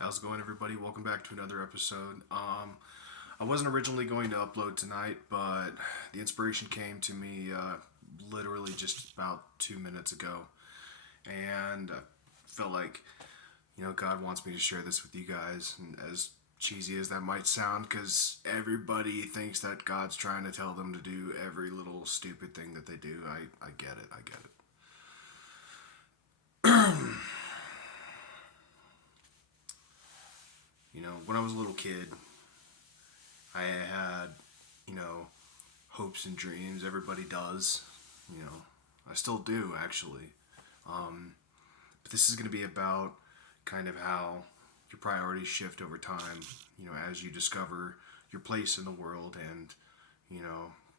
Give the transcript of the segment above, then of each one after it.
How's it going, everybody? Welcome back to another episode. I wasn't originally going to upload tonight, but the inspiration came to me literally just about 2 minutes ago, and I felt like, God wants me to share this with you guys. And as cheesy as that might sound, because everybody thinks that God's trying to tell them to do every little stupid thing that they do. I get it. I get it. When I was a little kid, I had, you know, hopes and dreams. Everybody does. I still do, actually. But this is going to be about kind of how your priorities shift over time, as you discover your place in the world and, you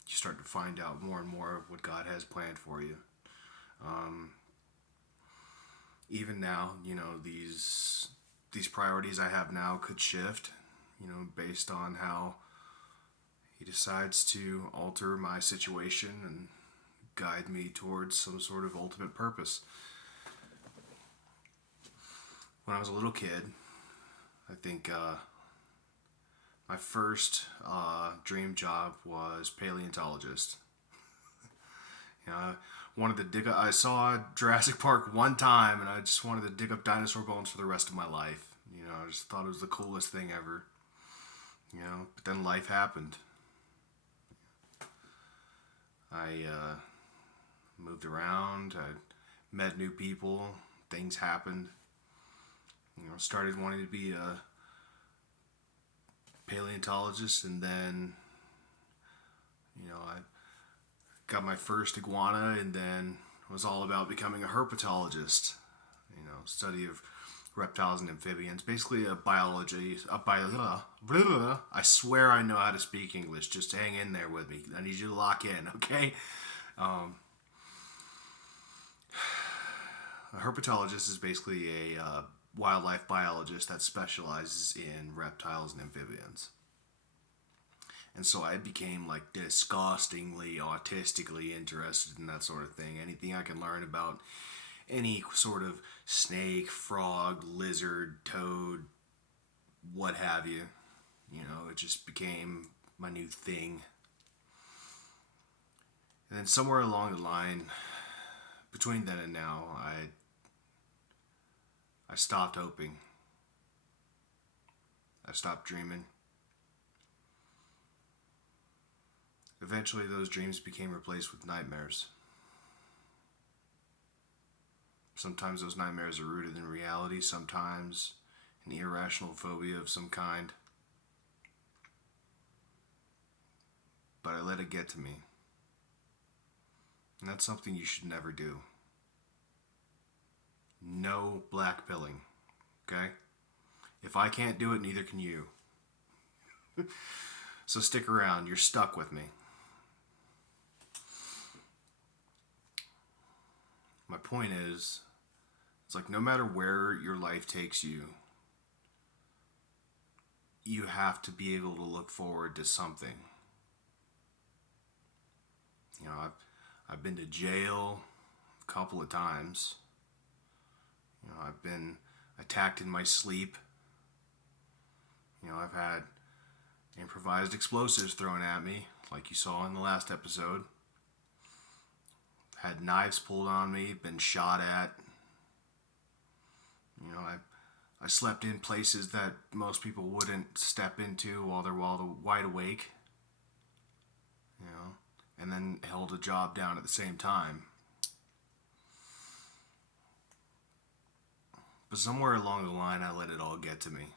start to find out more and more of what God has planned for you. Even now, these priorities I have now could shift, based on how he decides to alter my situation and guide me towards some sort of ultimate purpose. When I was a little kid, I think my first dream job was paleontologist. I wanted to dig up, I saw Jurassic Park one time and I just wanted to dig up dinosaur bones for the rest of my life. I just thought it was the coolest thing ever. But then life happened. I moved around, I met new people, things happened. Started wanting to be a paleontologist, and then, I got my first iguana, and then it was all about becoming a herpetologist, study of reptiles and amphibians, basically I swear I know how to speak English, just hang in there with me, I need you to lock in, okay? A herpetologist is basically a wildlife biologist that specializes in reptiles and amphibians. And so I became like disgustingly autistically interested in that sort of thing. Anything I can learn about any sort of snake, frog, lizard, toad, what have you. It just became my new thing. And then somewhere along the line, between then and now, I stopped hoping. I stopped dreaming. Eventually, those dreams became replaced with nightmares. Sometimes those nightmares are rooted in reality, sometimes an irrational phobia of some kind. But I let it get to me. And that's something you should never do. No black pilling, okay? If I can't do it, neither can you. So stick around, you're stuck with me. My point is, it's like no matter where your life takes you, you have to be able to look forward to something. I've been to jail a couple of times. I've been attacked in my sleep. I've had improvised explosives thrown at me, like you saw in the last episode. Had knives pulled on me, been shot at. I slept in places that most people wouldn't step into while they're wide awake. And then held a job down at the same time. But somewhere along the line, I let it all get to me.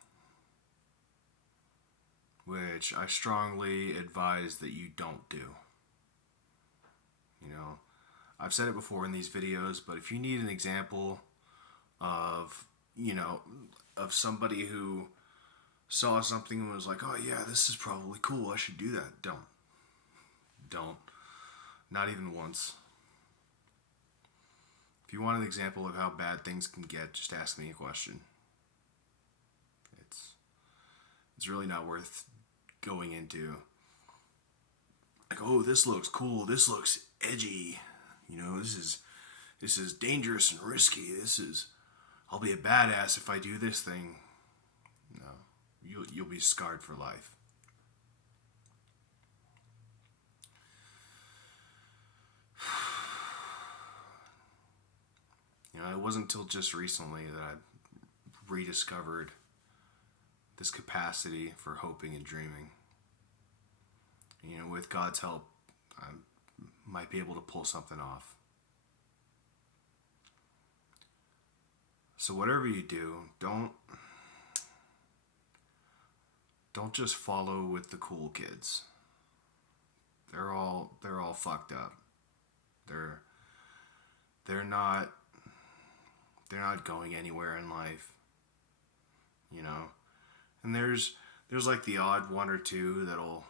Which I strongly advise that you don't do. I've said it before in these videos, but if you need an example of, of somebody who saw something and was like, oh yeah, this is probably cool, I should do that. Don't. Not even once. If you want an example of how bad things can get, just ask me a question. It's really not worth going into. Like, oh, this looks cool, this looks edgy. This is dangerous and risky. I'll be a badass if I do this thing. No, you'll be scarred for life. It wasn't until just recently that I rediscovered this capacity for hoping and dreaming. With God's help, I might be able to pull something off. So whatever you do, don't just follow with the cool kids. They're all fucked up. They're not going anywhere in life. And there's like the odd one or two that'll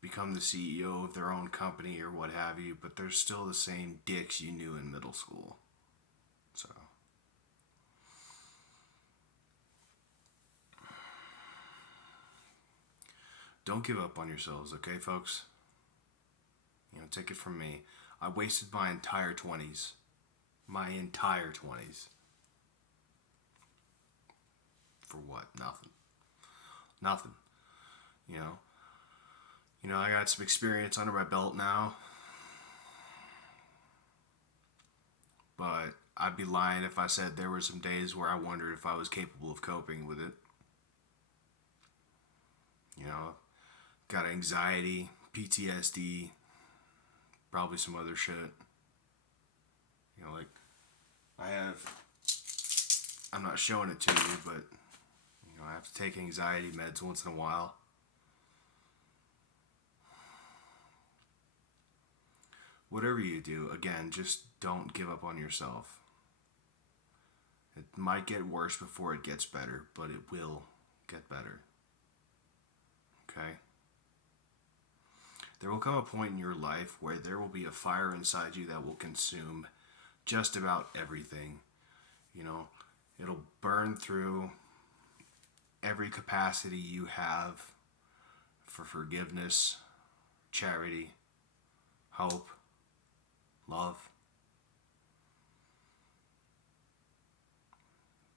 become the CEO of their own company or what have you, but they're still the same dicks you knew in middle school. So don't give up on yourselves, okay, folks? Take it from me. I wasted my entire 20s. My entire 20s. For what? Nothing. Nothing. I got some experience under my belt now. But I'd be lying if I said there were some days where I wondered if I was capable of coping with it. Got anxiety, PTSD, probably some other shit. Like I'm not showing it to you, but I have to take anxiety meds once in a while. Whatever you do, again, just don't give up on yourself. It might get worse before it gets better, but it will get better. Okay? There will come a point in your life where there will be a fire inside you that will consume just about everything. It'll burn through every capacity you have for forgiveness, charity, hope, love.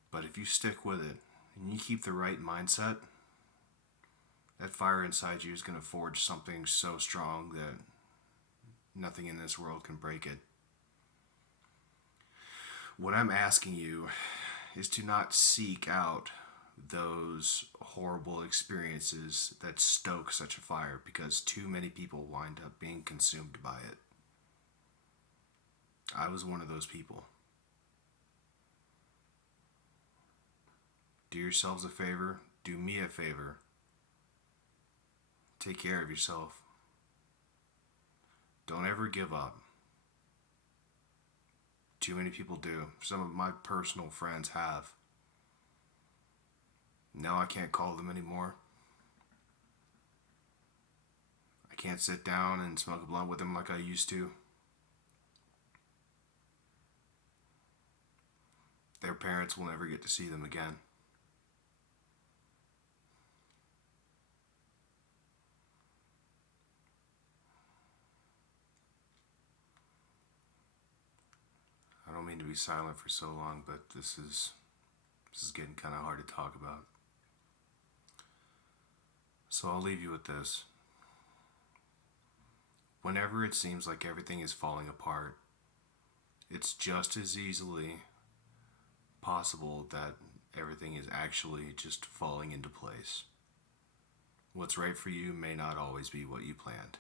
But if you stick with it and you keep the right mindset, that fire inside you is going to forge something so strong that nothing in this world can break it. What I'm asking you is to not seek out those horrible experiences that stoke such a fire, because too many people wind up being consumed by it. I was one of those people. Do yourselves a favor. Do me a favor. Take care of yourself. Don't ever give up. Too many people do. Some of my personal friends have. Now I can't call them anymore. I can't sit down and smoke a blunt with them like I used to. Their parents will never get to see them again. I don't mean to be silent for so long, but this is getting kind of hard to talk about. So I'll leave you with this. Whenever it seems like everything is falling apart, it's just as easily possible that everything is actually just falling into place. What's right for you may not always be what you planned.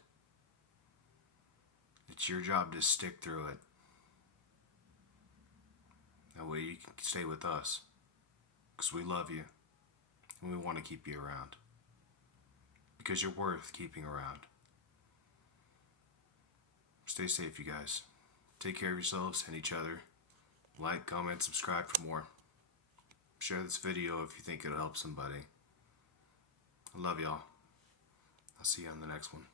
It's your job to stick through it. That way you can stay with us. Because we love you. And we want to keep you around. Because you're worth keeping around. Stay safe, you guys. Take care of yourselves and each other. Like, comment, subscribe for more. Share this video if you think it'll help somebody. I love y'all. I'll see you on the next one.